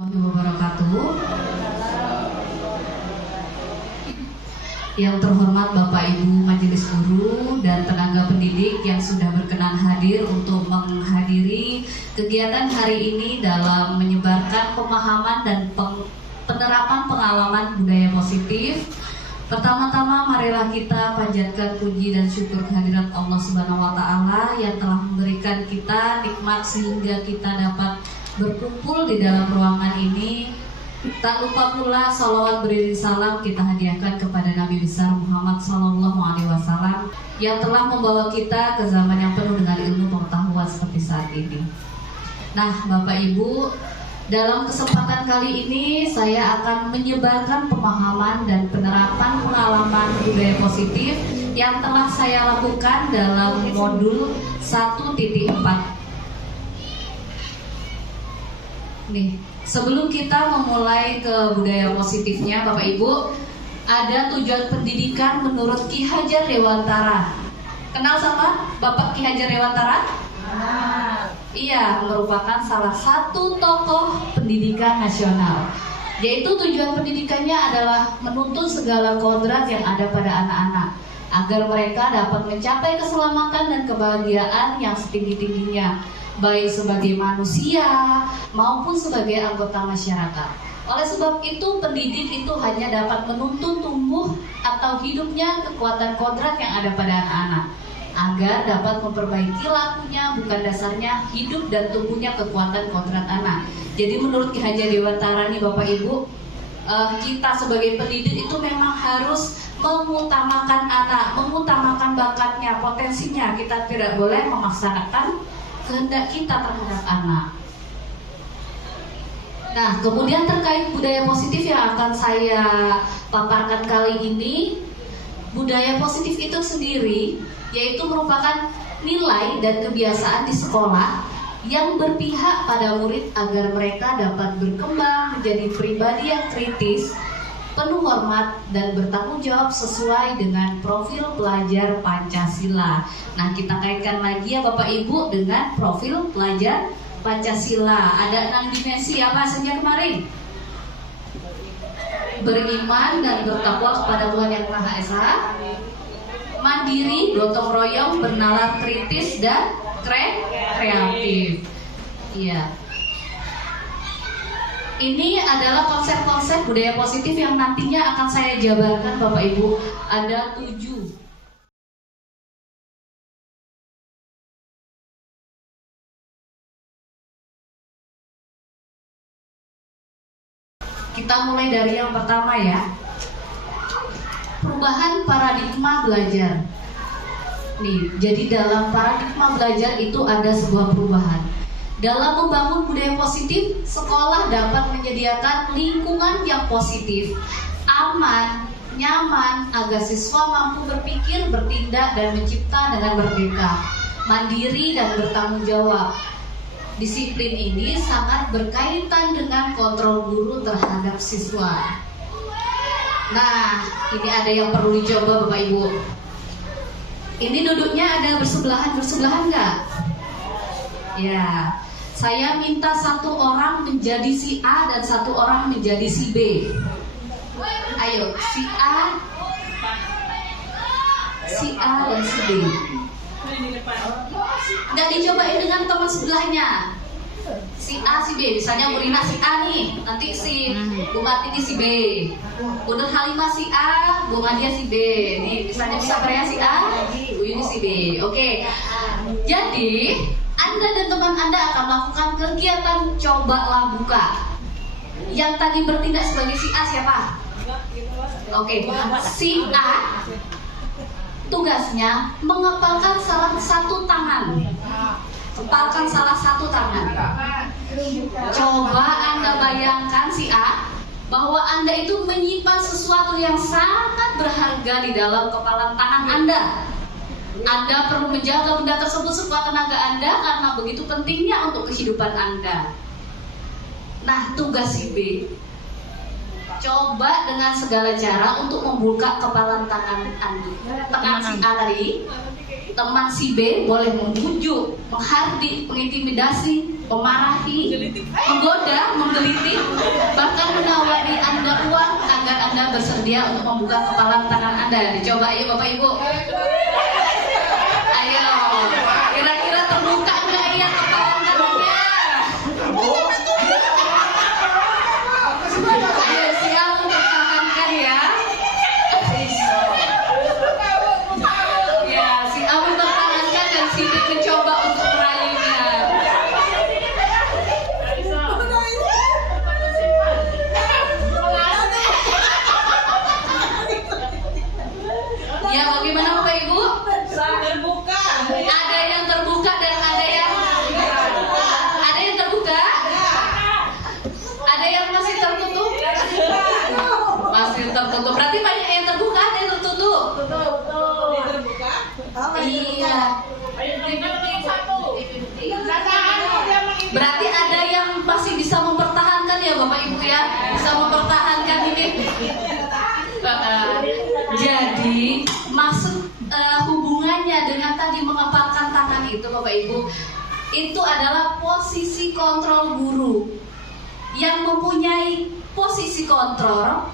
Wabarakatuh. Yang terhormat Bapak Ibu Majelis Guru dan tenaga pendidik yang sudah berkenan hadir untuk menghadiri kegiatan hari ini dalam menyebarkan pemahaman dan penerapan pengalaman budaya positif. Pertama-tama marilah kita panjatkan puji dan syukur kehadirat Allah Subhanahu wa taala yang telah memberikan kita nikmat sehingga kita dapat berkumpul di dalam ruangan ini. Tak lupa pula salawat beriring salam kita hadiahkan kepada Nabi besar Muhammad SAW yang telah membawa kita ke zaman yang penuh dengan ilmu pengetahuan seperti saat ini. Nah, Bapak Ibu, dalam kesempatan kali ini saya akan menyebarkan pemahaman dan penerapan pengalaman budaya positif yang telah saya lakukan dalam modul 1.4. Nih, sebelum kita memulai ke budaya positifnya, Bapak Ibu, ada tujuan pendidikan menurut Ki Hajar Dewantara. Kenal sama Bapak Ki Hajar Dewantara? Iya, merupakan salah satu tokoh pendidikan nasional. Yaitu tujuan pendidikannya adalah menuntun segala kodrat yang ada pada anak-anak agar mereka dapat mencapai keselamatan dan kebahagiaan yang setinggi-tingginya, baik sebagai manusia maupun sebagai anggota masyarakat. Oleh sebab itu, pendidik itu hanya dapat menuntun tumbuh atau hidupnya kekuatan kodrat yang ada pada anak-anak agar dapat memperbaiki lakunya, bukan dasarnya hidup dan tumbuhnya kekuatan kodrat anak. Jadi menurut Ki Hajar Dewantara nih Bapak Ibu, kita sebagai pendidik itu memang harus mengutamakan anak, mengutamakan bakatnya, potensinya. Kita tidak boleh memaksakan kehendak kita terhadap anak. Nah, kemudian terkait budaya positif yang akan saya paparkan kali ini, budaya positif itu sendiri yaitu merupakan nilai dan kebiasaan di sekolah yang berpihak pada murid agar mereka dapat berkembang menjadi pribadi yang kritis, penuh hormat dan bertanggung jawab sesuai dengan profil pelajar Pancasila. Nah, kita kaitkan lagi ya Bapak Ibu dengan profil pelajar Pancasila. Ada 6 dimensi apa saja kemarin? Beriman dan bertakwa kepada Tuhan Yang Maha Esa, mandiri, gotong royong, bernalar kritis dan kreatif. Iya. Ini adalah konsep-konsep budaya positif yang nantinya akan saya jabarkan Bapak Ibu. Ada 7. Kita mulai dari yang pertama ya. Perubahan paradigma belajar. Nih, jadi dalam paradigma belajar itu ada sebuah perubahan. Dalam membangun budaya positif, sekolah dapat menyediakan lingkungan yang positif, aman, nyaman, agar siswa mampu berpikir, bertindak, dan mencipta dengan merdeka, mandiri, dan bertanggung jawab. Disiplin ini sangat berkaitan dengan kontrol guru terhadap siswa. Nah, ini ada yang perlu dicoba Bapak Ibu. Ini duduknya ada bersebelahan nggak? Ya, saya minta satu orang menjadi si A dan satu orang menjadi si B. Ayo, si A dan si B. Nggak dicobain dengan teman sebelahnya. Si A, si B, misalnya Bu Rina si A nih, nanti si Bu Martini si B, Bu Nur Halimah si A, Bu Madia si B, nih misalnya bisa Korea si A, Bu Yuni si B. Oke. Jadi Anda dan teman Anda akan melakukan kegiatan cobalah buka. Yang tadi bertindak sebagai si A siapa? Oke. Si A tugasnya mengepalkan salah satu tangan. Kepalkan salah satu tangan. Coba Anda bayangkan si A bahwa Anda itu menyimpan sesuatu yang sangat berharga di dalam kepalan tangan Anda. Anda perlu menjaga benda tersebut sekuat tenaga Anda karena begitu pentingnya untuk kehidupan Anda. Nah, tugas si B, coba dengan segala cara untuk membuka kepalan tangan Anda. Tangan si A tadi, teman si B boleh membujuk, menghardik, mengintimidasi, memarahi, menggoda, menggelitik, bahkan menawari Anda uang agar Anda bersedia untuk membuka kepalan tangan Anda. Dicoba ya Bapak Ibu. Ayo, kira-kira terbuka nggak ya kepalan tangannya? Ayo siap mempertahankan ya. Ya, si A mempertahankan dan si B mencoba untuk meraihnya. Ya, bagaimana Bapak Ibu? Terbuka. Ada yang terbuka dan ada yang terbuka. Ada yang masih tertutup. Masih tertutup. Berarti banyak yang terbuka, ada yang tertutup. Terbuka. Iya. Berarti ada yang masih bisa mempertahankan ya Bapak Ibu ya, bisa mempertahankan ini. Jadi maksud hubungannya dengan tadi mengepalkan tangan itu Bapak Ibu, itu adalah posisi kontrol guru yang mempunyai posisi kontrol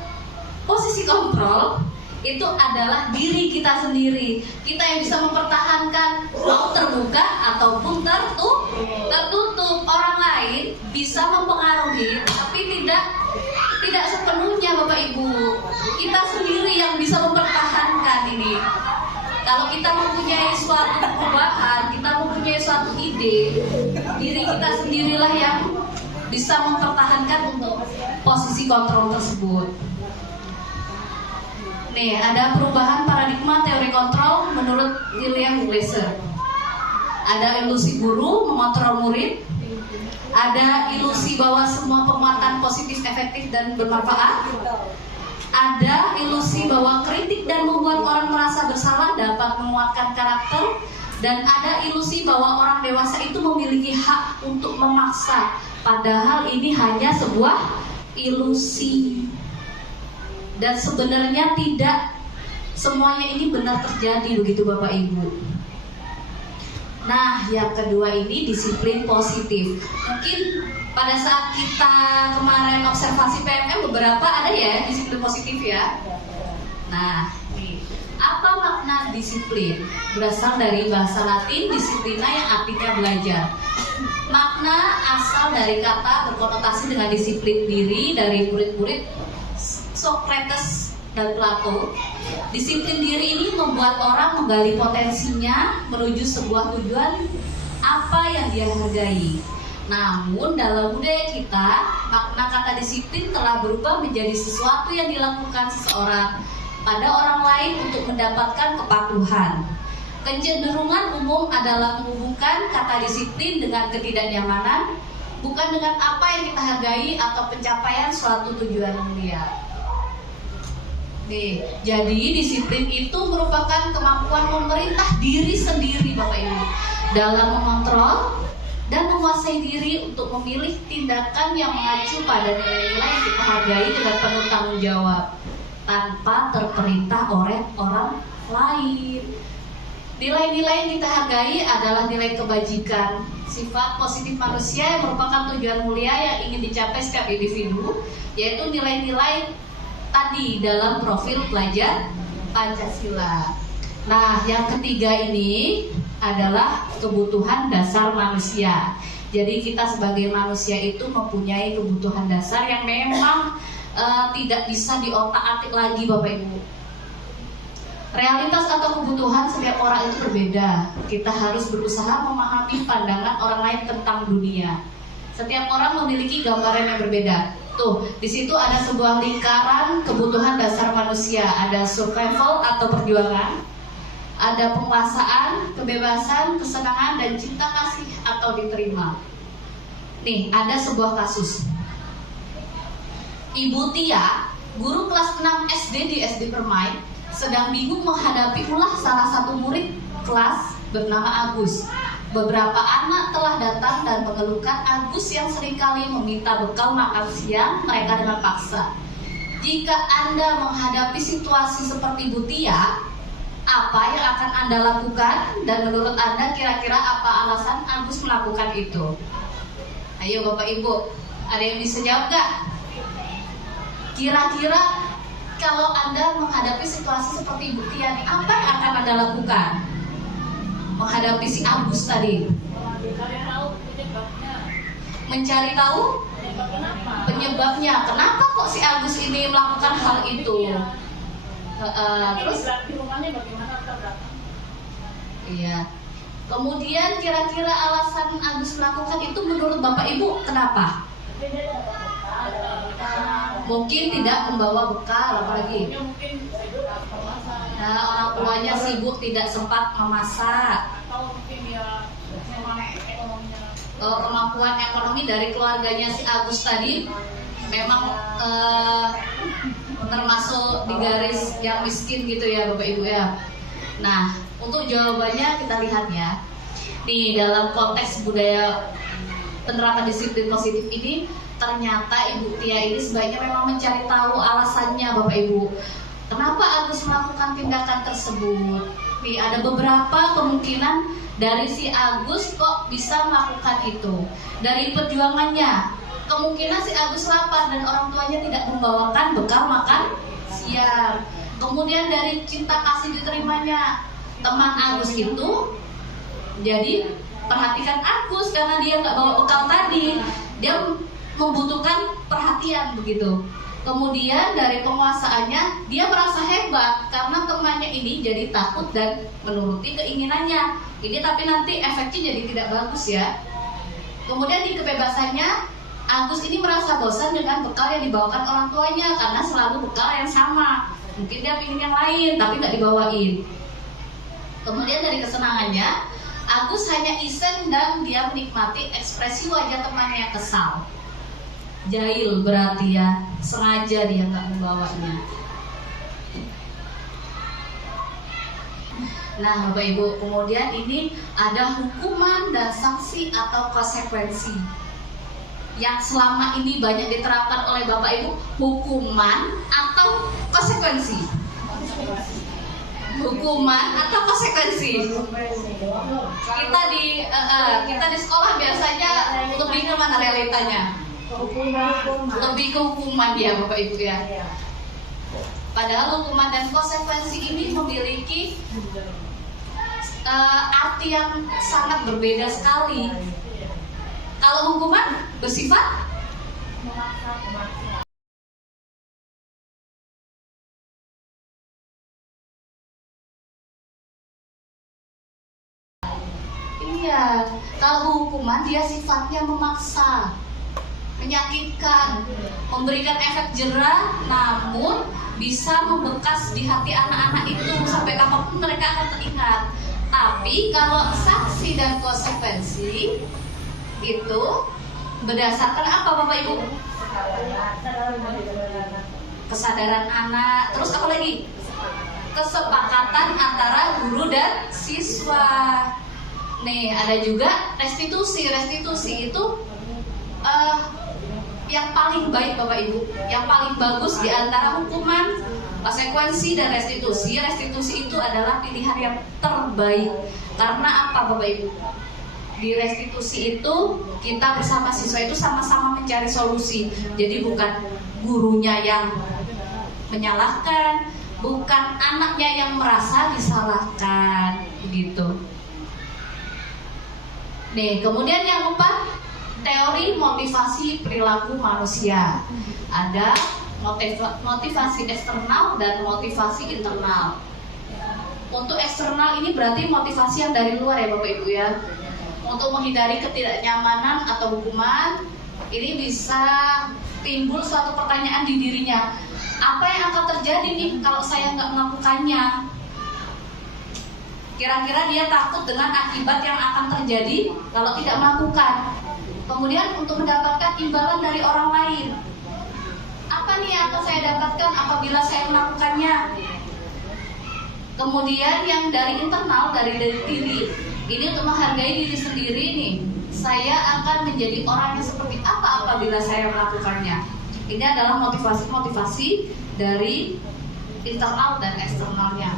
itu adalah diri kita sendiri. Kita yang bisa mempertahankan mau terbuka ataupun tertutup. Orang lain bisa mempengaruhi, tapi tidak sepenuhnya Bapak Ibu. Kita sendiri yang bisa mempertahankan ini. Kalau kita mempunyai suatu perubahan, kita mempunyai suatu ide, diri kita sendirilah yang bisa mempertahankan untuk posisi kontrol tersebut. Nih, ada perubahan paradigma teori kontrol menurut William Glasser. Ada ilusi guru mengontrol murid, ada ilusi bahwa semua penguatan positif, efektif, dan bermanfaat, ada ilusi bahwa kritik dan membuat orang merasa bersalah dapat menguatkan karakter, dan ada ilusi bahwa orang dewasa itu memiliki hak untuk memaksa, padahal ini hanya sebuah ilusi. Dan sebenarnya tidak semuanya ini benar terjadi, begitu Bapak Ibu. Nah, yang kedua ini disiplin positif. Mungkin pada saat kita kemarin observasi PMM beberapa ada ya disiplin positif ya. Nah, nih, apa makna disiplin? Berasal dari bahasa Latin disiplina yang artinya belajar. Makna asal dari kata berkonotasi dengan disiplin diri dari murid-murid Socrates dan Plato. Disiplin diri ini membuat orang menggali potensinya menuju sebuah tujuan apa yang dia hargai. Namun dalam budaya kita, makna kata disiplin telah berubah menjadi sesuatu yang dilakukan seseorang pada orang lain untuk mendapatkan kepatuhan. Kecenderungan umum adalah menghubungkan kata disiplin dengan ketidaknyamanan, bukan dengan apa yang kita hargai atau pencapaian suatu tujuan mulia. Nih, jadi disiplin itu merupakan kemampuan memerintah diri sendiri Bapak Ibu dalam mengontrol dan menguasai diri untuk memilih tindakan yang mengacu pada nilai-nilai yang kita hargai dengan penuh tanggung jawab tanpa terperintah oleh orang lain. Nilai-nilai yang kita hargai adalah nilai kebajikan, sifat positif manusia yang merupakan tujuan mulia yang ingin dicapai setiap individu, yaitu nilai-nilai tadi dalam profil pelajar Pancasila. Nah, yang ketiga ini adalah kebutuhan dasar manusia. Jadi kita sebagai manusia itu mempunyai kebutuhan dasar yang memang tidak bisa diotak-atik lagi Bapak Ibu. Realitas atau kebutuhan setiap orang itu berbeda. Kita harus berusaha memahami pandangan orang lain tentang dunia. Setiap orang memiliki gambaran yang berbeda. Tuh, di situ ada sebuah lingkaran kebutuhan dasar manusia. Ada survival atau perjuangan, ada penguasaan, kebebasan, kesenangan, dan cinta kasih atau diterima. Nih, ada sebuah kasus. Ibu Tia, guru kelas 6 SD di SD Permai, sedang bingung menghadapi ulah salah satu murid kelas bernama Agus. Beberapa anak telah datang dan mengeluhkan Agus yang seringkali meminta bekal makan siang mereka dengan paksa. Jika Anda menghadapi situasi seperti Bu Tia, apa yang akan Anda lakukan, dan menurut Anda kira-kira apa alasan Agus melakukan itu? Ayo Bapak Ibu, ada yang bisa jawab gak? Kira-kira kalau Anda menghadapi situasi seperti Ibu Tia nih, apa yang akan Anda lakukan? Menghadapi si Agus tadi. Mencari tahu penyebabnya. Kenapa kok si Agus ini melakukan hal itu? Terus di rumahnya bagaimana kita? iya. Kemudian kira-kira alasan Agus melakukan itu menurut Bapak Ibu kenapa? Mungkin tidak membawa bekal, apalagi nah, orang tuanya sibuk tidak sempat memasak. Atau mungkin dia ekonominya. Kemampuan ekonomi dari keluarganya si Agus tadi memang termasuk di garis yang miskin gitu ya Bapak Ibu ya. Nah, untuk jawabannya kita lihat ya. Nih, dalam konteks budaya penerapan disiplin positif ini, ternyata Ibu Tia ini sebaiknya memang mencari tahu alasannya Bapak Ibu. Kenapa Agus melakukan tindakan tersebut? Nih, ada beberapa kemungkinan dari si Agus kok bisa melakukan itu. Dari perjuangannya, kemungkinan si Agus lapar dan orang tuanya tidak membawakan bekal makan siang. Kemudian dari cinta kasih diterimanya teman Agus itu, jadi perhatikan Agus karena dia nggak bawa bekal tadi, dia membutuhkan perhatian begitu. Kemudian dari penguasaannya, dia merasa hebat karena temannya ini jadi takut dan menuruti keinginannya. Ini tapi nanti efeknya jadi tidak bagus ya. Kemudian di kebebasannya, Agus ini merasa bosan dengan bekal yang dibawakan orang tuanya karena selalu bekal yang sama. Mungkin dia ingin yang lain tapi nggak dibawain. Kemudian dari kesenangannya, Agus hanya iseng dan dia menikmati ekspresi wajah temannya yang kesal. Jahil berarti ya, sengaja dia nggak membawanya. Nah Bapak Ibu, kemudian ini ada hukuman dan sanksi atau konsekuensi yang selama ini banyak diterapkan oleh Bapak Ibu. Hukuman atau konsekuensi? Hukuman atau konsekuensi? Kita di sekolah biasanya lebih ke mana realitanya? Lebih ke hukuman ya Bapak Ibu ya. Padahal hukuman dan konsekuensi ini memiliki arti yang sangat berbeda sekali. Kalau hukuman bersifat iya, kalau hukuman dia sifatnya memaksa, menyakitkan, memberikan efek jera, namun bisa membekas di hati anak-anak itu sampai kapanpun mereka akan teringat. Tapi kalau sanksi dan konsekuensi itu berdasarkan apa Bapak Ibu? Kesadaran anak. Terus apa lagi? Kesepakatan antara guru dan siswa. Nih ada juga restitusi. Restitusi itu yang paling baik Bapak Ibu, yang paling bagus di antara hukuman, konsekuensi dan restitusi. Restitusi itu adalah pilihan yang terbaik. Karena apa Bapak Ibu? Di restitusi itu kita bersama siswa itu sama-sama mencari solusi. Jadi bukan gurunya yang menyalahkan, bukan anaknya yang merasa disalahkan, begitu. Nih, kemudian yang keempat, teori motivasi perilaku manusia. Ada motivasi eksternal dan motivasi internal. Untuk eksternal ini berarti motivasi yang dari luar ya Bapak Ibu ya. Untuk menghindari ketidaknyamanan atau hukuman, ini bisa timbul suatu pertanyaan di dirinya. Apa yang akan terjadi nih kalau saya nggak melakukannya? Kira-kira dia takut dengan akibat yang akan terjadi kalau tidak melakukan. Kemudian untuk mendapatkan imbalan dari orang lain, apa nih yang akan saya dapatkan apabila saya melakukannya? Kemudian yang dari internal, dari diri, ini untuk menghargai diri sendiri nih. Saya akan menjadi orang yang seperti apa apabila saya melakukannya. Ini adalah motivasi-motivasi dari internal dan eksternalnya.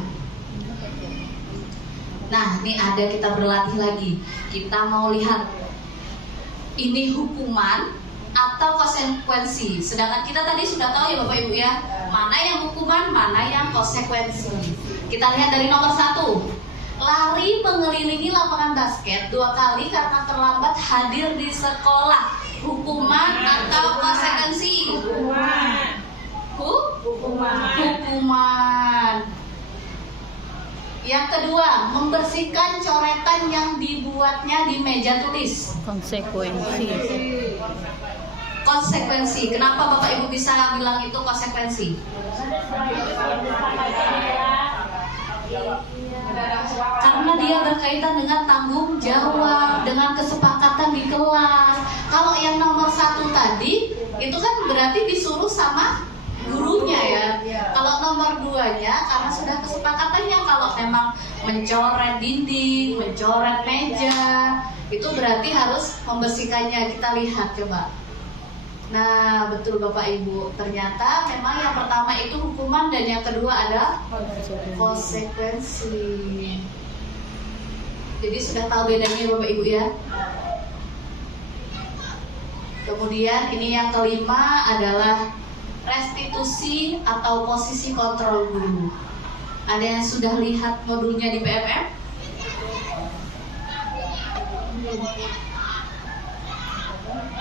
Nah, ini ada kita berlatih lagi. Kita mau lihat ini hukuman atau konsekuensi. Sedangkan kita tadi sudah tahu ya Bapak Ibu ya, mana yang hukuman, mana yang konsekuensi. Kita lihat dari nomor 1. Lari mengelilingi lapangan basket 2 kali karena terlambat hadir di sekolah. Hukuman atau konsekuensi? Hukuman. Yang kedua, membersihkan coretan yang dibuatnya di meja tulis. Konsekuensi. Kenapa Bapak Ibu bisa bilang itu konsekuensi? Karena dia berkaitan dengan tanggung jawab, dengan kesepakatan di kelas. Kalau yang nomor 1 tadi, itu kan berarti disuruh sama gurunya ya. Kalau nomor 2-nya karena sudah kesepakatannya, kalau memang mencoret dinding, mencoret meja, itu berarti harus membersihkannya. Kita lihat coba. Nah, betul Bapak Ibu. Ternyata memang yang pertama itu hukuman dan yang kedua ada konsekuensi. Jadi sudah tahu bedanya Bapak Ibu ya. Kemudian ini yang kelima adalah restitusi atau posisi kontrol guru. Ada yang sudah lihat modulnya di PMM?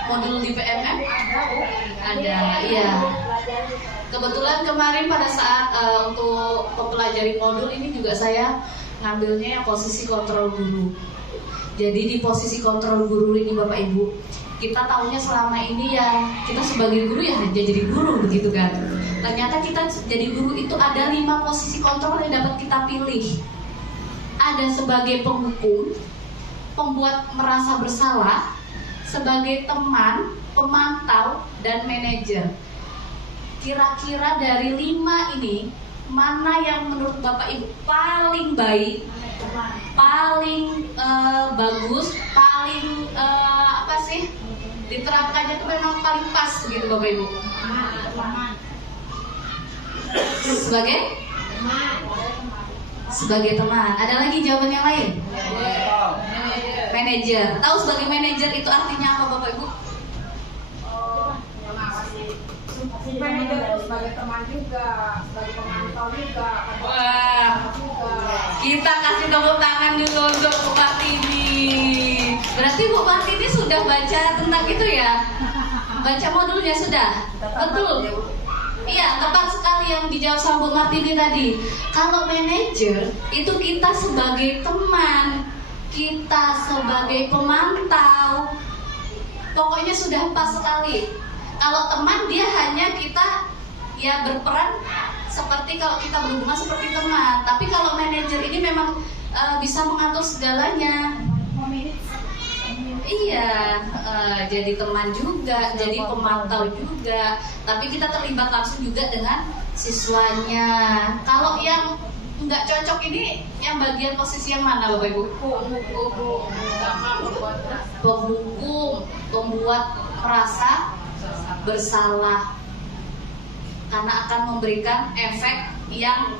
Modul di PMM? Ada, iya. Kebetulan kemarin pada saat untuk mempelajari modul ini juga saya ngambilnya yang posisi kontrol guru. Jadi di posisi kontrol guru ini Bapak Ibu, kita tahunya selama ini ya kita sebagai guru ya hanya jadi guru begitu kan. Ternyata kita jadi guru itu ada 5 posisi kontrol yang dapat kita pilih. Ada sebagai penghukum, pembuat merasa bersalah, sebagai teman, pemantau, dan manajer. Kira-kira dari 5 ini mana yang menurut Bapak Ibu paling baik, paling bagus, paling diterapkannya itu memang paling pas gitu Bapak Ibu? Sebagai teman. Ada lagi jawaban yang lain? Manajer. Tahu sebagai manajer itu artinya apa Bapak Ibu? Manajer itu sebagai teman juga, sebagai pemantau juga. Wah, kita kasih tepuk tangan dulu untuk Bu Martini. Berarti Bu Martini sudah baca tentang itu ya? Baca modulnya sudah? Betul. Iya, tepat sekali yang dijawab sama Bu Martini tadi. Kalau manajer itu kita sebagai teman, kita sebagai pemantau, pokoknya sudah pas sekali. Kalau teman dia hanya kita ya berperan seperti kalau kita berhubungan seperti teman. Tapi kalau manajer ini memang bisa mengatur segalanya. Iya, jadi teman juga, jadi pemantau juga. Tapi kita terlibat langsung juga dengan siswanya. Kalau yang nggak cocok ini, yang bagian posisi yang mana Bapak Ibu? Penghukum, pembuat merasa bersalah, karena akan memberikan efek yang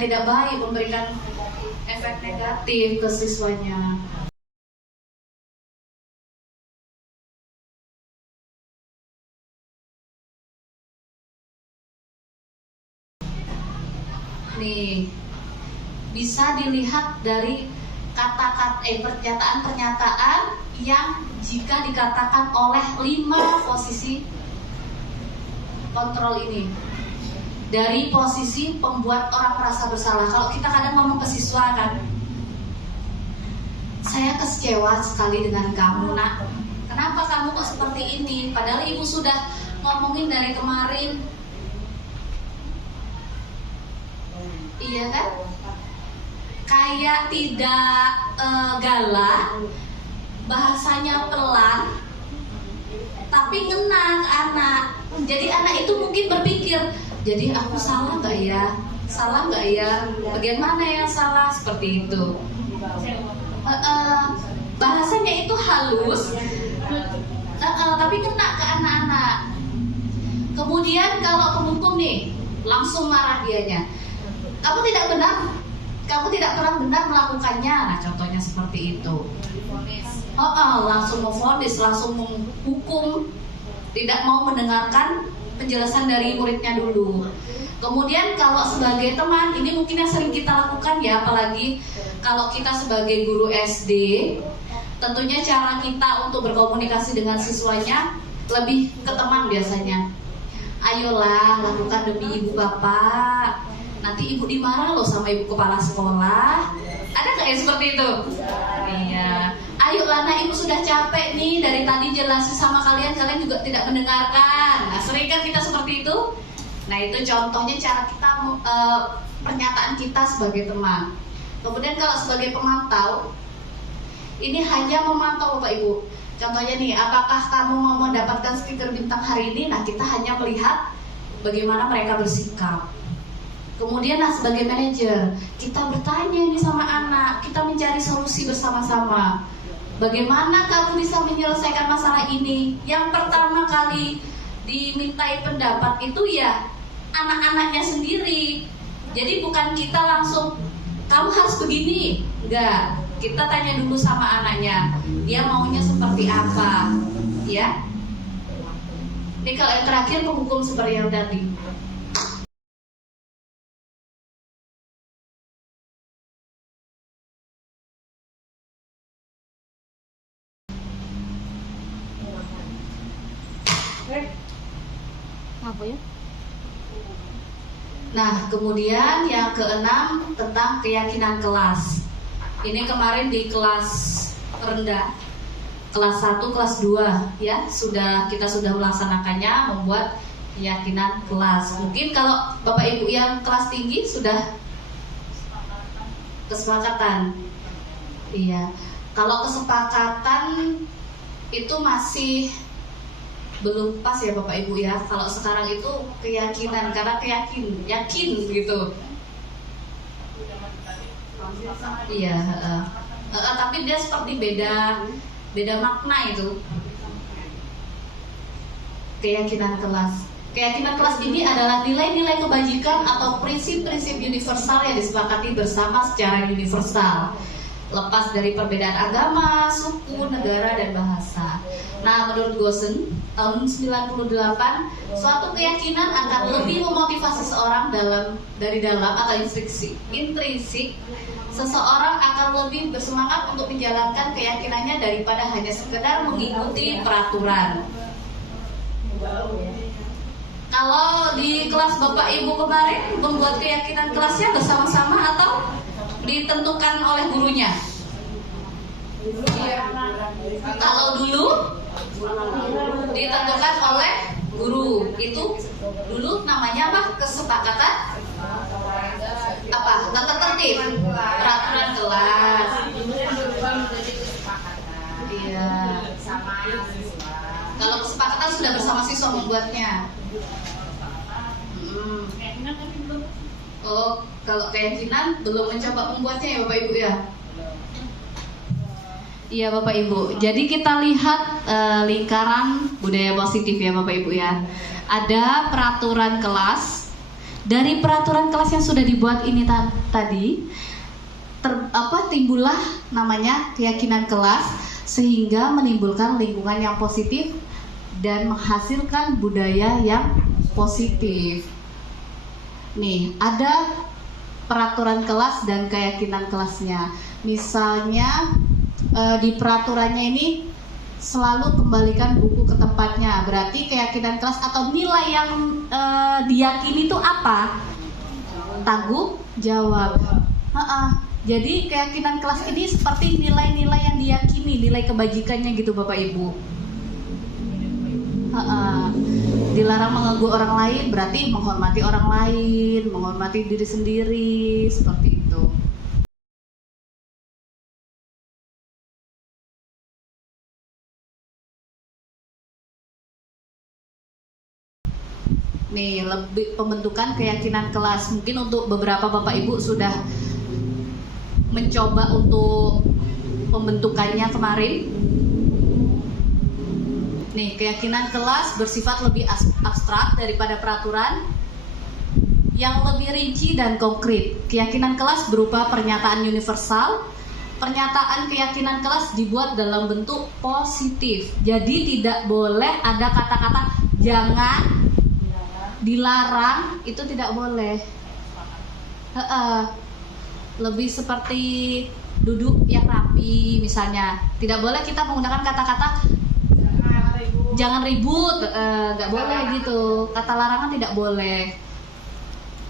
tidak baik, memberikan efek negatif ke siswanya. Nih, bisa dilihat dari pernyataan yang jika dikatakan oleh 5 posisi kontrol ini. Dari posisi pembuat orang merasa bersalah. Kalau kita kadang ngomong ke siswa kan, saya kecewa sekali dengan kamu nak. Kenapa kamu kok seperti ini? Padahal ibu sudah ngomongin dari kemarin. Iya kan? Kayak tidak galak, bahasanya pelan, tapi ngena ke anak. Jadi anak itu mungkin berpikir, jadi aku salah nggak ya? Salah nggak ya? Bagaimana yang salah? Seperti itu. Bahasanya itu halus, tapi ngena ke anak-anak. Kemudian kalau penghukum nih, langsung marah dianya. Kamu tidak benar, kamu tidak pernah benar melakukannya. Nah, contohnya seperti itu. Langsung memvonis, langsung menghukum, tidak mau mendengarkan penjelasan dari muridnya dulu. Kemudian kalau sebagai teman, ini mungkin yang sering kita lakukan ya, apalagi kalau kita sebagai guru SD, tentunya cara kita untuk berkomunikasi dengan siswanya lebih ke teman biasanya. Ayolah, lakukan demi ibu bapak. Nanti ibu dimarah loh sama ibu kepala sekolah. Ada nggak yang seperti itu? Iya. Ayolah, nah ibu sudah capek nih dari tadi jelasin sama kalian juga tidak mendengarkan. Nah, sering kan kita seperti itu. Nah, itu contohnya cara kita pernyataan kita sebagai teman. Kemudian kalau sebagai pemantau, ini hanya memantau Bapak Ibu. Contohnya nih, apakah kamu mau mendapatkan stiker bintang hari ini? Nah, kita hanya melihat bagaimana mereka bersikap. Kemudian sebagai manajer, kita bertanya nih sama anak, kita mencari solusi bersama-sama. Bagaimana kamu bisa menyelesaikan masalah ini? Yang pertama kali dimintai pendapat itu ya anak-anaknya sendiri. Jadi bukan kita langsung, kamu harus begini. Enggak, kita tanya dulu sama anaknya, dia maunya seperti apa, ya. Ini kalau yang terakhir penghukum seperti yang tadi. Apa ya? Nah, kemudian yang keenam tentang keyakinan kelas. Ini kemarin di kelas rendah, kelas 1, kelas 2 ya, kita sudah melaksanakannya, membuat keyakinan kelas. Mungkin kalau Bapak Ibu yang kelas tinggi sudah kesepakatan. Iya. Kalau kesepakatan itu masih belum pas ya Bapak Ibu ya. Kalau sekarang itu keyakinan, karena yakin gitu. Iya, tapi dia seperti beda makna itu. Keyakinan kelas. Keyakinan kelas ini adalah nilai-nilai kebajikan atau prinsip-prinsip universal yang disepakati bersama secara universal, lepas dari perbedaan agama, suku, negara, dan bahasa. Nah, menurut Gosen, tahun 98, suatu keyakinan akan lebih memotivasi seseorang dari dalam atau intrinsik. Seseorang akan lebih bersemangat untuk menjalankan keyakinannya daripada hanya sekedar mengikuti peraturan. Kalau di kelas Bapak Ibu kemarin membuat keyakinan kelasnya bersama-sama atau ditentukan oleh gurunya? Kalau dulu ditentukan oleh guru. Itu dulu namanya apa? Kesepakatan apa? Tata tertib, peraturan kelas. Iya. Kalau kesepakatan sudah bersama siswa membuatnya. Oh, kalau keyakinan belum mencoba membuatnya ya Bapak Ibu ya. Iya Bapak Ibu. Jadi kita lihat lingkaran budaya positif ya Bapak Ibu ya. Ada peraturan kelas. Dari peraturan kelas yang sudah dibuat ini tadi, timbullah namanya keyakinan kelas, sehingga menimbulkan lingkungan yang positif dan menghasilkan budaya yang positif. Nih, ada peraturan kelas dan keyakinan kelasnya. Misalnya di peraturannya ini selalu kembalikan buku ke tempatnya. Berarti keyakinan kelas atau nilai yang diyakini itu apa? Tanggung jawab. Jadi keyakinan kelas ini seperti nilai-nilai yang diyakini, nilai kebajikannya gitu Bapak Ibu. Dilarang mengganggu orang lain berarti menghormati orang lain, menghormati diri sendiri, seperti itu. Nih, lebih pembentukan keyakinan kelas. Mungkin untuk beberapa Bapak Ibu sudah mencoba untuk pembentukannya kemarin. Nih, keyakinan kelas bersifat lebih abstrak daripada peraturan. yang lebih rinci dan konkret. Keyakinan kelas berupa pernyataan universal. Pernyataan keyakinan kelas dibuat dalam bentuk positif. Jadi tidak boleh ada kata-kata jangan, dilarang, itu tidak boleh. Lebih seperti duduk yang rapi misalnya. Tidak boleh kita menggunakan kata-kata jangan ribut, nggak boleh gitu. Kata larangan tidak boleh.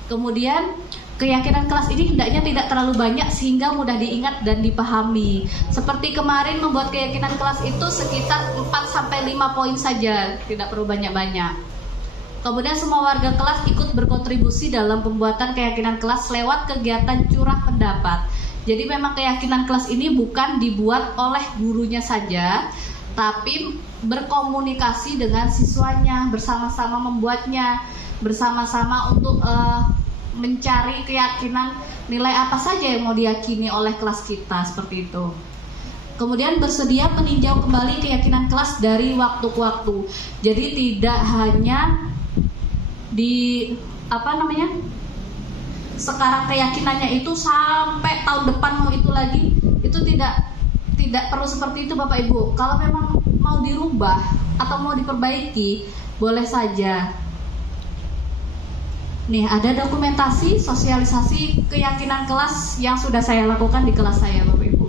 Kemudian keyakinan kelas ini hendaknya tidak terlalu banyak sehingga mudah diingat dan dipahami. Seperti kemarin membuat keyakinan kelas itu sekitar 4-5 poin saja, tidak perlu banyak-banyak. Kemudian semua warga kelas ikut berkontribusi dalam pembuatan keyakinan kelas lewat kegiatan curah pendapat. Jadi memang keyakinan kelas ini bukan dibuat oleh gurunya saja, tapi berkomunikasi dengan siswanya, bersama-sama membuatnya, bersama-sama untuk mencari keyakinan nilai apa saja yang mau diyakini oleh kelas kita, seperti itu. Kemudian bersedia meninjau kembali keyakinan kelas dari waktu ke waktu. Jadi tidak hanya sekarang keyakinannya itu sampai tahun depan mau itu lagi, itu tidak perlu seperti itu Bapak Ibu. Kalau memang mau dirubah atau mau diperbaiki, boleh saja. Nih, ada dokumentasi sosialisasi keyakinan kelas yang sudah saya lakukan di kelas saya, Bapak Ibu.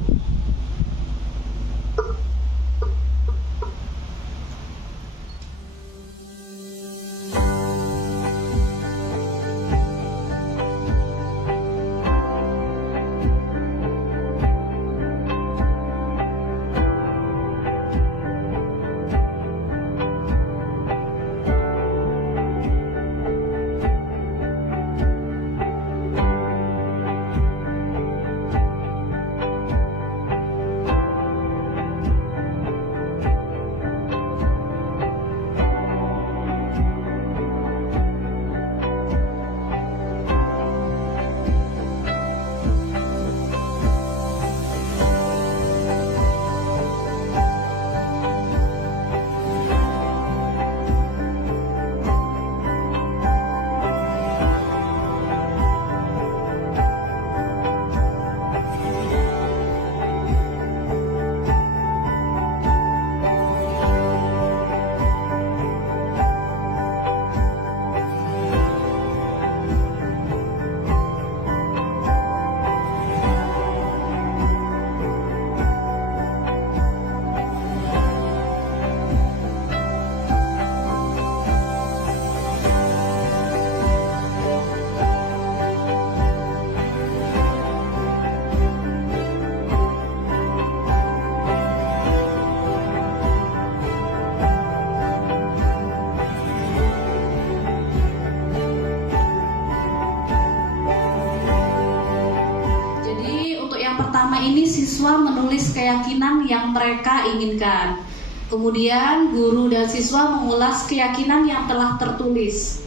Ini siswa menulis keyakinan yang mereka inginkan. Kemudian guru dan siswa mengulas keyakinan yang telah tertulis.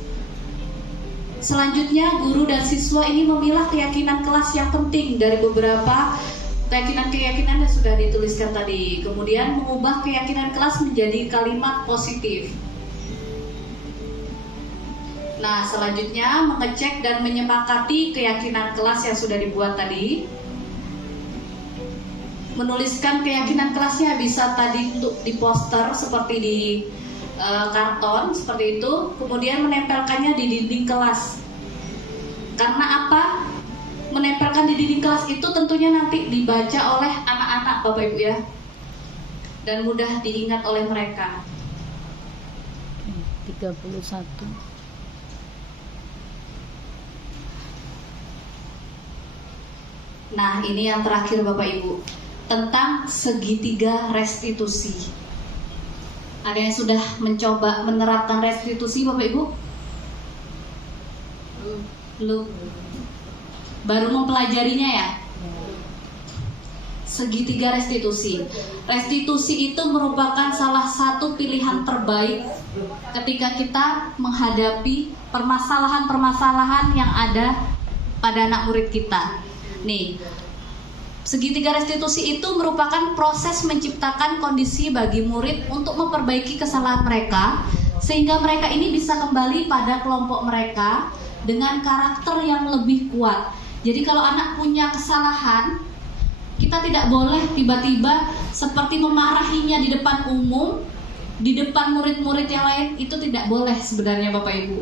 Selanjutnya guru dan siswa ini memilah keyakinan kelas yang penting dari beberapa keyakinan-keyakinan yang sudah dituliskan tadi. Kemudian mengubah keyakinan kelas menjadi kalimat positif. Nah, selanjutnya mengecek dan menyepakati keyakinan kelas yang sudah dibuat tadi. Menuliskan keyakinan kelasnya bisa tadi untuk di poster seperti di karton seperti itu, kemudian menempelkannya di dinding kelas. Karena apa? Menempelkan di dinding kelas itu tentunya nanti dibaca oleh anak-anak Bapak Ibu ya, dan mudah diingat oleh mereka. 31. Nah, ini yang terakhir Bapak Ibu, tentang segitiga restitusi. Ada yang sudah mencoba menerapkan restitusi Bapak Ibu? Belum. Baru mempelajarinya ya? Segitiga restitusi. Restitusi itu merupakan salah satu pilihan terbaik ketika kita menghadapi permasalahan-permasalahan yang ada pada anak murid kita. Nih, segitiga restitusi itu merupakan proses menciptakan kondisi bagi murid untuk memperbaiki kesalahan mereka, sehingga mereka ini bisa kembali pada kelompok mereka dengan karakter yang lebih kuat. Jadi kalau anak punya kesalahan, kita tidak boleh tiba-tiba seperti memarahinya di depan umum, di depan murid-murid yang lain. Itu tidak boleh sebenarnya Bapak Ibu.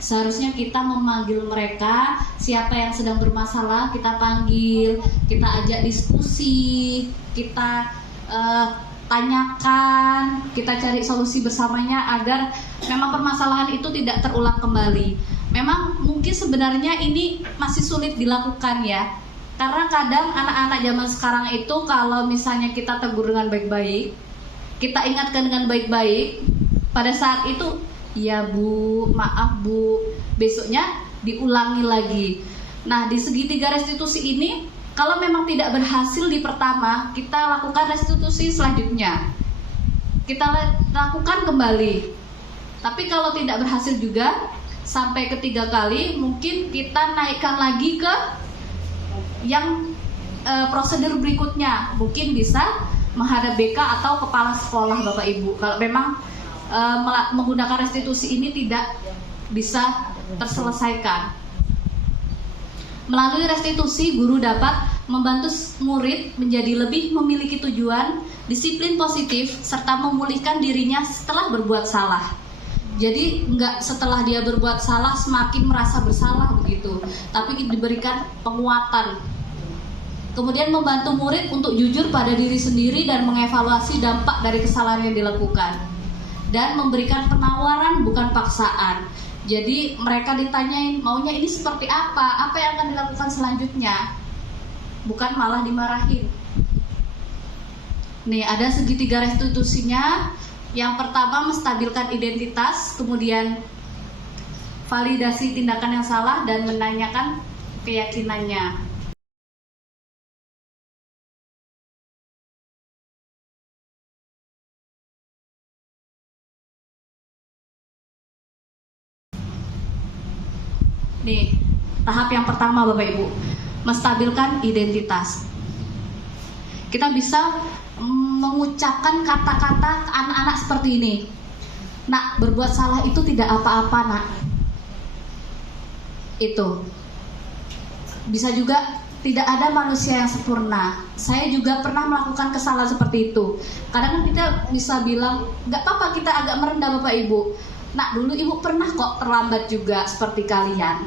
Seharusnya kita memanggil mereka, siapa yang sedang bermasalah kita panggil, kita ajak diskusi, kita tanyakan, kita cari solusi bersamanya agar memang permasalahan itu tidak terulang kembali. Memang mungkin sebenarnya ini masih sulit dilakukan ya, karena kadang anak-anak zaman sekarang itu kalau misalnya kita tegur dengan baik-baik, kita ingatkan dengan baik-baik, pada saat itu ya Bu, maaf Bu, besoknya diulangi lagi. Nah, di segitiga restitusi ini, kalau memang tidak berhasil di pertama, kita lakukan restitusi selanjutnya, kita lakukan kembali. Tapi kalau tidak berhasil juga, sampai ketiga kali, mungkin kita naikkan lagi ke yang prosedur berikutnya. Mungkin bisa menghadap BK atau kepala sekolah Bapak Ibu, kalau memang menggunakan restitusi ini tidak bisa terselesaikan. Melalui restitusi, guru dapat membantu murid menjadi lebih memiliki tujuan, disiplin positif, serta memulihkan dirinya setelah berbuat salah. Jadi enggak setelah dia berbuat salah semakin merasa bersalah begitu, tapi diberikan penguatan. Kemudian membantu murid untuk jujur pada diri sendiri dan mengevaluasi dampak dari kesalahan yang dilakukan. Dan memberikan penawaran bukan paksaan. Jadi mereka ditanyain maunya ini seperti apa yang akan dilakukan selanjutnya, bukan malah dimarahin. Nih ada segitiga restitusinya. Yang pertama menstabilkan identitas, kemudian validasi tindakan yang salah dan menanyakan keyakinannya. Nih, tahap yang pertama Bapak Ibu, menstabilkan identitas. Kita bisa mengucapkan kata-kata ke anak-anak seperti ini. Nak, berbuat salah itu tidak apa-apa, Nak. Itu. Bisa juga tidak ada manusia yang sempurna. Saya juga pernah melakukan kesalahan seperti itu. Kadang kita bisa bilang, nggak apa-apa kita agak merendah Bapak Ibu. Nak, dulu Ibu pernah kok terlambat juga seperti kalian.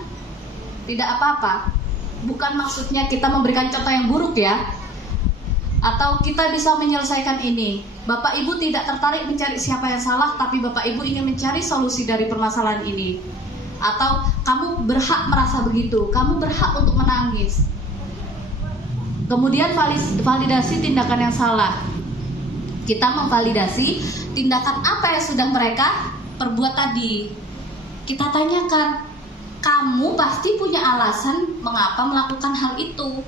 Tidak apa-apa. Bukan maksudnya kita memberikan contoh yang buruk ya. Atau kita bisa menyelesaikan ini. Bapak Ibu tidak tertarik mencari siapa yang salah, tapi Bapak Ibu ingin mencari solusi dari permasalahan ini. Atau kamu berhak merasa begitu, kamu berhak untuk menangis. Kemudian validasi tindakan yang salah. Kita memvalidasi tindakan apa yang sudah mereka perbuat tadi. Kita tanyakan, kamu pasti punya alasan mengapa melakukan hal itu.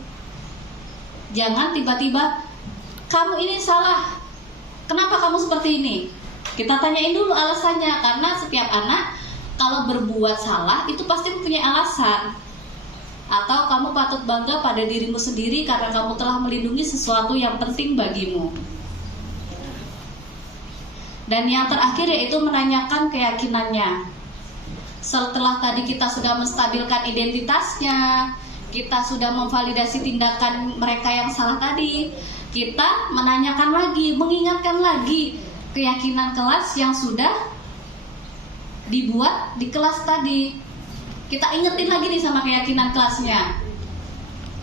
Jangan tiba-tiba kamu ini salah, kenapa kamu seperti ini? Kita tanyain dulu alasannya, karena setiap anak kalau berbuat salah itu pasti mempunyai alasan. Atau kamu patut bangga pada dirimu sendiri karena kamu telah melindungi sesuatu yang penting bagimu. Dan yang terakhir yaitu menanyakan keyakinannya. Setelah tadi kita sudah menstabilkan identitasnya, kita sudah memvalidasi tindakan mereka yang salah tadi, kita menanyakan lagi, mengingatkan lagi keyakinan kelas yang sudah dibuat di kelas tadi. Kita ingetin lagi nih sama keyakinan kelasnya.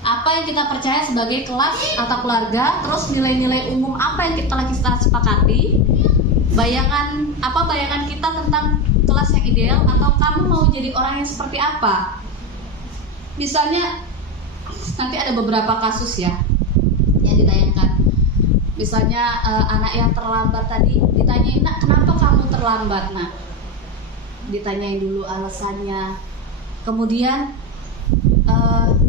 Apa yang kita percaya sebagai kelas atau keluarga, terus nilai-nilai umum apa yang kita lagi sepakati, bayangan kita tentang kelas yang ideal, atau kamu mau jadi orang yang seperti apa. Misalnya nanti ada beberapa kasus ya yang ditayangkan. Misalnya anak yang terlambat tadi ditanyain, Nak, kenapa kamu terlambat? Nah, ditanyain dulu alasannya. Kemudian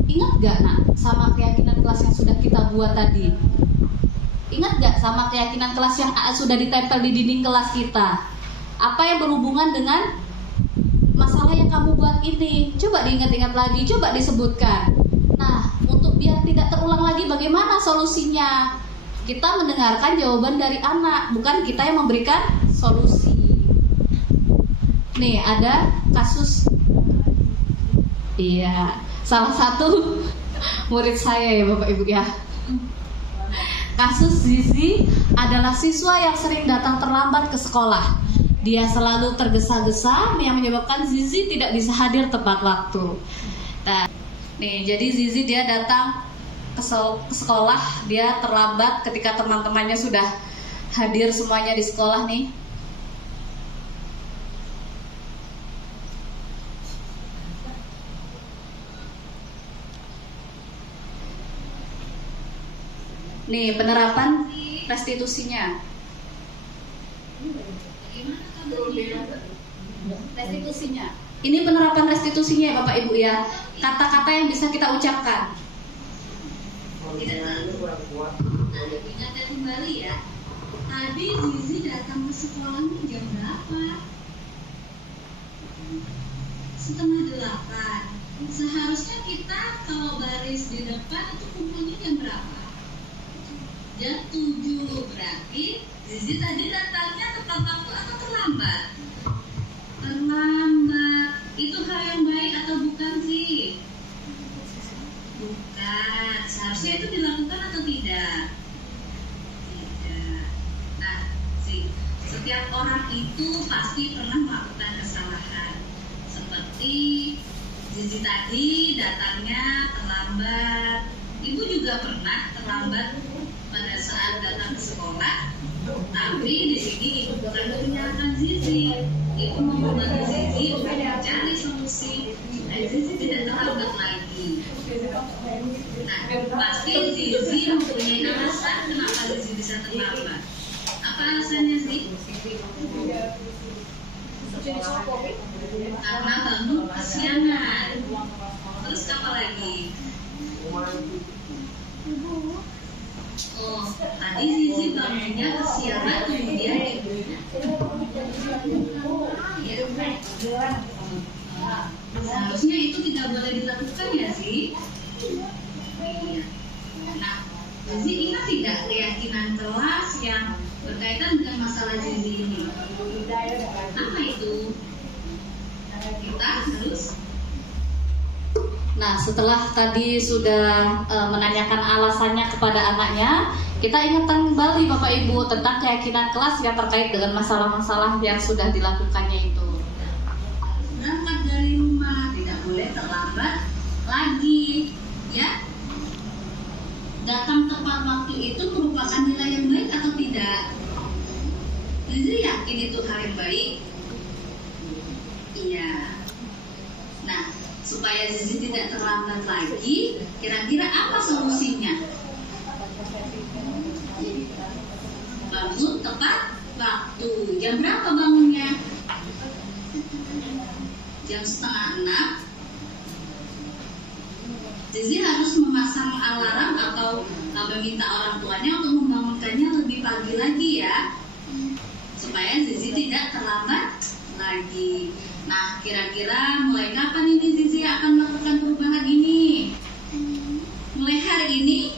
ingat gak Nak sama keyakinan kelas yang sudah kita buat tadi? Ingat gak sama keyakinan kelas yang sudah ditempel di dinding kelas kita? Apa yang berhubungan dengan masalah yang kamu buat ini? Coba diingat-ingat lagi, coba disebutkan. Nah, untuk biar tidak terulang lagi bagaimana solusinya? Kita mendengarkan jawaban dari anak, bukan kita yang memberikan solusi. Nih, ada kasus Iya, salah satu murid saya ya Bapak Ibu ya. Kasus Zizi adalah siswa yang sering datang terlambat ke sekolah. Dia selalu tergesa-gesa yang menyebabkan Zizi tidak bisa hadir tepat waktu. Nah, nih jadi Zizi dia datang ke sekolah, dia terlambat ketika teman-temannya sudah hadir semuanya di sekolah nih. Nih penerapan restitusinya. Restitusinya. Ini penerapan restitusinya ya Bapak Ibu ya. Kata-kata yang bisa kita ucapkan. Ingatkan kembali ya. Tadi Zizi datang ke sekolah jam berapa? 7:30. Seharusnya kita kalau baris di depan itu kumpulnya jam berapa? Jam 7. Berarti Zizi tadi datangnya tepat waktu atau terlambat? Terlambat. Itu hal yang baik atau bukan sih? Bukan. Seharusnya itu dilakukan atau tidak? Tidak. Nah, setiap orang itu pasti pernah melakukan kesalahan. Seperti Zizi tadi datangnya terlambat. Ibu juga pernah terlambat pada saat datang ke sekolah, tapi di sini ibu bukan menyalahkan Zizi. Ibu mau membantu Zizi untuk mencari solusi supaya Zizi tidak terlambat lagi. Nah, pasti Zizi mempunyai alasan kenapa Zizi bisa terlambat. Apa alasannya sih? Karena bangun kesiangan. Terus apa lagi? Oh, tadi Zizi bangunnya kesiangan kemudian ibunya. Seharusnya itu tidak boleh dilakukan ya sih. Iya. Nah, Zizi ingat tidak keyakinan kelas yang berkaitan dengan masalah Zizi ini? Apa itu? Kita harus. Nah, setelah tadi sudah menanyakan alasannya kepada anaknya, kita ingatkan kembali Bapak Ibu tentang keyakinan kelas yang terkait dengan masalah-masalah yang sudah dilakukannya itu. Berangkat dari rumah, tidak boleh terlambat lagi, ya. Datang tepat waktu itu merupakan nilai yang baik atau tidak? Jadi yakin itu hal yang baik? Iya. Nah, supaya Zizi tidak terlambat lagi, kira-kira apa solusinya? Bangun tepat waktu. Jam berapa bangunnya? Jam 5:30. Zizi harus memasang alarm atau meminta orang tuanya untuk membangunkannya lebih pagi lagi ya, supaya Zizi tidak terlambat lagi. Nah, kira-kira mulai kapan ini Zizi akan melakukan perubahan ini? Mulai hari ini?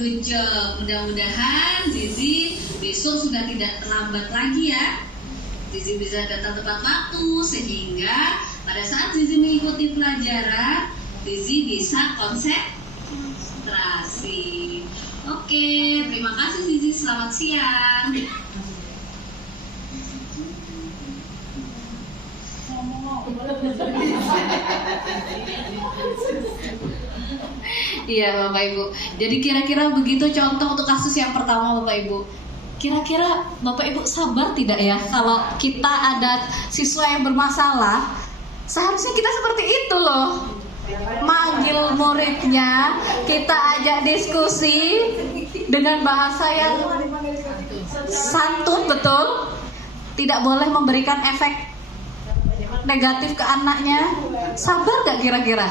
Good job. Mudah-mudahan Zizi besok sudah tidak terlambat lagi ya. Zizi bisa datang tepat waktu sehingga pada saat Zizi mengikuti pelajaran, Zizi bisa konsentrasi. Oke, terima kasih Zizi. Selamat siang. Iya Bapak Ibu. Jadi kira-kira begitu contoh untuk kasus yang pertama Bapak Ibu. Kira-kira Bapak Ibu sabar tidak ya kalau kita ada siswa yang bermasalah? Seharusnya kita seperti itu loh. Manggil muridnya, kita ajak diskusi dengan bahasa yang santun, betul. Tidak boleh memberikan efek negatif ke anaknya. Sabar gak kira-kira?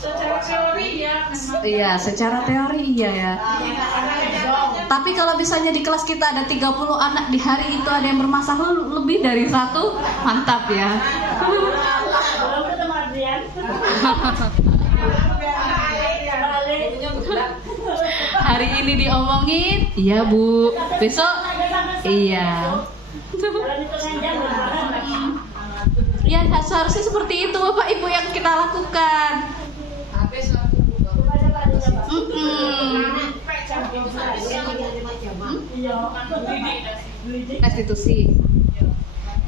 Secara teori ya. Iya, secara teori iya ya. Tapi kalau misalnya di kelas kita ada 30 anak, di hari itu ada yang bermasalah lebih dari 1, mantap ya. Hari ini diomongin, iya Bu. Besok, iya. Ya seharusnya seperti itu Bapak Ibu yang kita lakukan. Restitusi.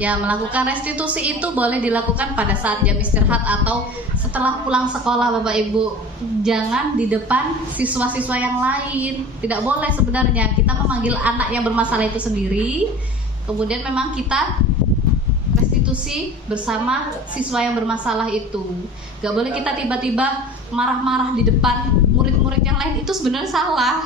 Ya, melakukan restitusi itu boleh dilakukan pada saat jam istirahat atau setelah pulang sekolah Bapak Ibu. Jangan di depan siswa-siswa yang lain. Tidak boleh sebenarnya. Kita memanggil anak yang bermasalah itu sendiri. Kemudian memang kita restitusi bersama siswa yang bermasalah itu. Gak boleh kita tiba-tiba marah-marah di depan murid-murid yang lain. Itu sebenarnya salah.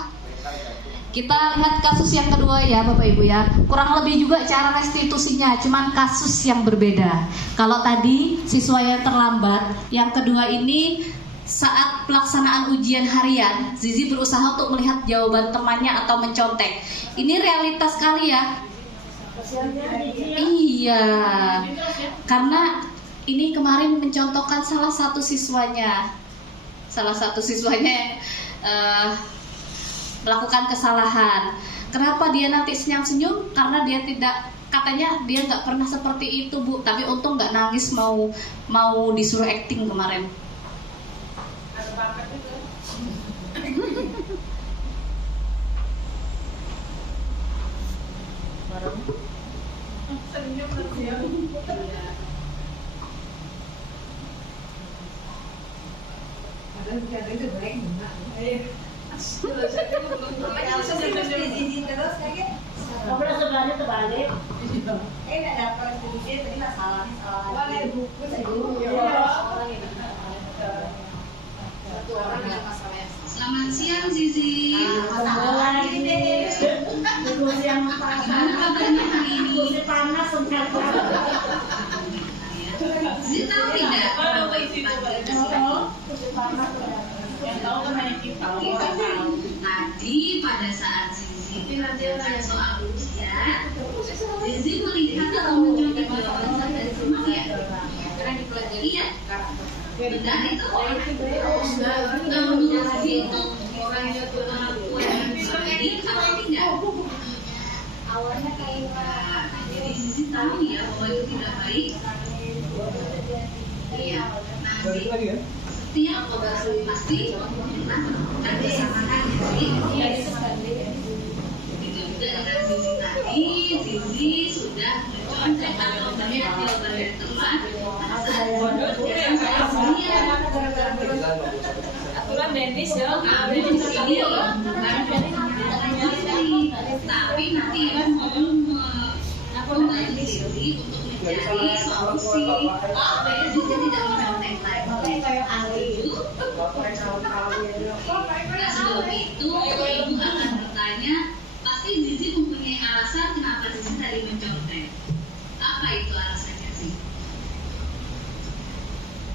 Kita lihat kasus yang kedua ya Bapak Ibu ya. Kurang lebih juga cara restitusinya, cuman kasus yang berbeda. Kalau tadi siswa yang terlambat, yang kedua ini saat pelaksanaan ujian harian, Zizi berusaha untuk melihat jawaban temannya atau mencontek. Ini realitas sekali ya. Iya. Karena ini kemarin mencontohkan salah satu siswanya melakukan kesalahan. Kenapa dia nanti senyum-senyum? Karena dia katanya dia nggak pernah seperti itu Bu. Tapi untung nggak nangis mau disuruh acting kemarin. Sebelahnya terbalik. Nggak dapat sedikit, tadi masalahnya salah buku satu orang yang masalahnya. Selamat siang Zizi. Masalah ini. Gimana kabarnya hari ini? Panas sekali. Zizi tahu tidak bahwa itu Yang tahu kan hanya kita. Tadi pada saat Zizi mengajarkan soal ujian, Zizi melihat atau mencontek jawaban dari semua ya. Karena dipelajari. Iya. Benar itu. Nah menurut Zizi itu orangnya ini atau tidak? Awalnya kayak Jadi Zizi tahu ya bahwa itu tidak baik. Iya. Nanti setiap pasti ada kesalahan ya sih. Itu juga dengan Zizi tadi, Zizi sudah mencontek atau melihat jawaban dari teman saat mengerjakan soal ujian. aturan Dennis ya. Dennis ini bukan tapi nanti Iwan mau membantu Zizi untuk mencari solusi supaya Zizi tidak mencontek lagi. Nah sebelum itu Ibu akan bertanya, pasti Zizi mempunyai alasan kenapa Zizi tadi mencontek. Apa itu alasannya sih?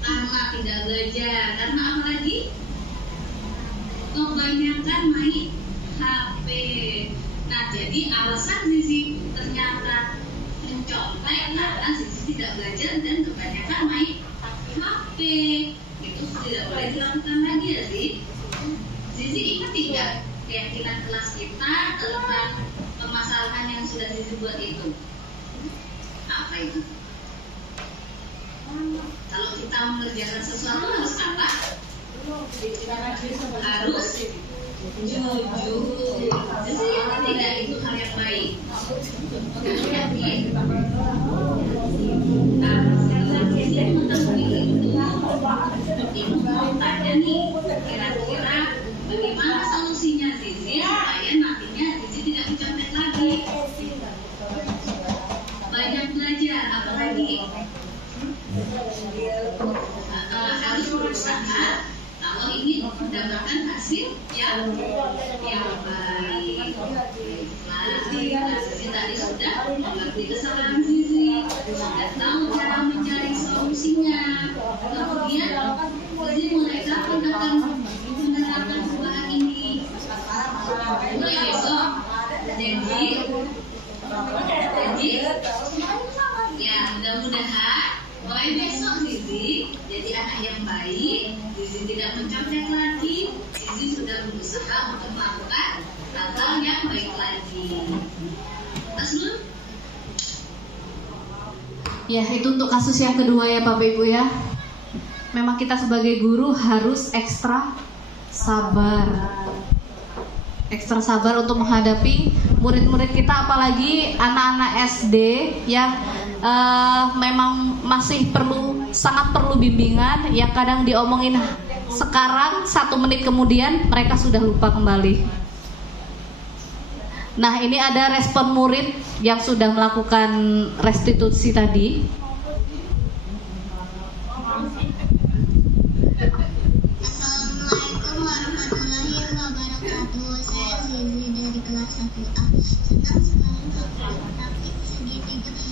Karena tidak belajar. Karena apa lagi? Kebanyakan main HP. Nah jadi alasan Zizi ternyata mencontek karena Zizi tidak belajar dan kebanyakan main HP. Itu tidak boleh dilakukan lagi ya sih. Zizi ingat tidak keyakinan kelas kita tentang permasalahan yang sudah Zizi buat itu? Apa itu? Kalau kita mengerjakan sesuatu harus apa? Harus jujur. Zizi ingat tidak itu hal yang baik? Zizi mengetahui itu. Ibu mau tanya nih, kira-kira bagaimana solusinya Zizi supaya nantinya Zizi tidak mencontek lagi? Banyak belajar, apalagi harus berusaha kalau ingin mendapatkan hasil yang baik. Zizi tadi sudah mengerti kesalahan Zizi, sudah tahu cara mencari solusinya. Kemudian Zizi mulai kapan akan menerapkan perubahan ini? Mulai besok. Janji? Ya mudah-mudahan mulai besok Zizi jadi anak yang baik. Zizi tidak mencontek lagi. Zizi sudah berusaha untuk melakukan hal-hal yang baik lagi. Tas dulu. Ya, itu untuk kasus yang kedua ya Bapak Ibu ya. Memang kita sebagai guru harus ekstra sabar. Ekstra sabar untuk menghadapi murid-murid kita, apalagi anak-anak SD yang memang masih sangat perlu bimbingan, yang kadang diomongin sekarang 1 menit kemudian mereka sudah lupa kembali. Nah, ini ada respon murid yang sudah melakukan restitusi tadi. Assalamualaikum warahmatullahi wabarakatuh. Saya Zizi dari kelas 1A. Senang sekali praktik segitiga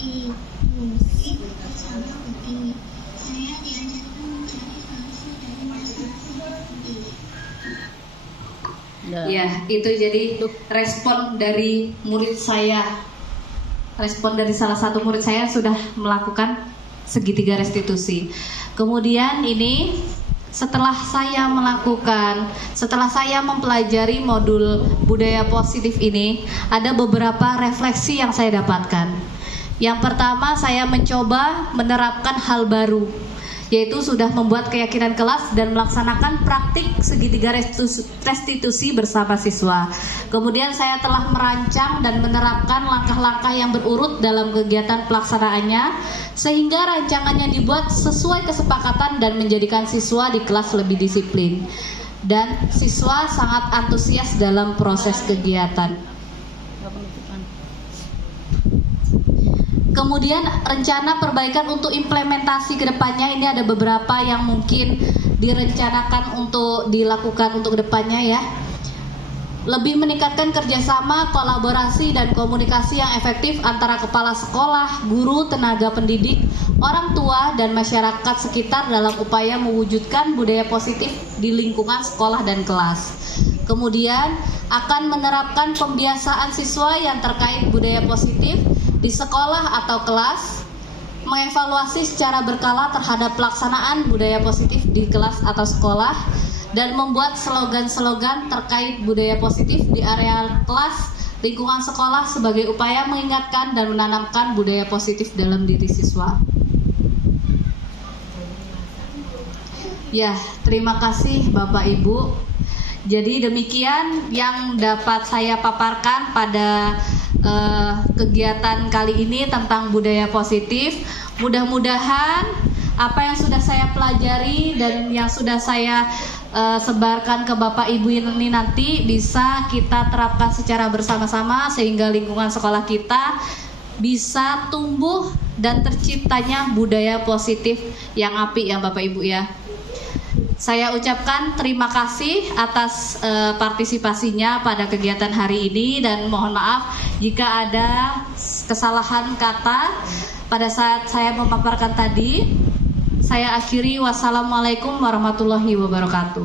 diuji bersama Uti. Saya diajarkan mencari solusi dari masalah seperti ini. Ya, itu jadi respon dari murid saya. Respon dari salah satu murid saya sudah melakukan segitiga restitusi. Kemudian ini setelah saya mempelajari modul budaya positif ini, ada beberapa refleksi yang saya dapatkan. Yang pertama, saya mencoba menerapkan hal baru, yaitu sudah membuat keyakinan kelas dan melaksanakan praktik segitiga restitusi bersama siswa. Kemudian saya telah merancang dan menerapkan langkah-langkah yang berurut dalam kegiatan pelaksanaannya, sehingga rancangannya dibuat sesuai kesepakatan dan menjadikan siswa di kelas lebih disiplin. Dan siswa sangat antusias dalam proses kegiatan. Kemudian rencana perbaikan untuk implementasi ke depannya, ini ada beberapa yang mungkin direncanakan untuk dilakukan untuk depannya ya. Lebih meningkatkan kerjasama, kolaborasi, dan komunikasi yang efektif antara kepala sekolah, guru, tenaga pendidik, orang tua, dan masyarakat sekitar dalam upaya mewujudkan budaya positif di lingkungan sekolah dan kelas. Kemudian akan menerapkan pembiasaan siswa yang terkait budaya positif di sekolah atau kelas, mengevaluasi secara berkala terhadap pelaksanaan budaya positif di kelas atau sekolah, dan membuat slogan-slogan terkait budaya positif di area kelas, lingkungan sekolah sebagai upaya mengingatkan dan menanamkan budaya positif dalam diri siswa. Ya, terima kasih Bapak Ibu. Jadi demikian yang dapat saya paparkan pada kegiatan kali ini tentang budaya positif. Mudah-mudahan apa yang sudah saya pelajari dan yang sudah saya sebarkan ke Bapak Ibu ini nanti bisa kita terapkan secara bersama-sama, sehingga lingkungan sekolah kita bisa tumbuh dan terciptanya budaya positif yang apik ya Bapak Ibu ya. Saya ucapkan terima kasih atas partisipasinya pada kegiatan hari ini, dan mohon maaf jika ada kesalahan kata pada saat saya memaparkan tadi. Saya akhiri, wassalamualaikum warahmatullahi wabarakatuh.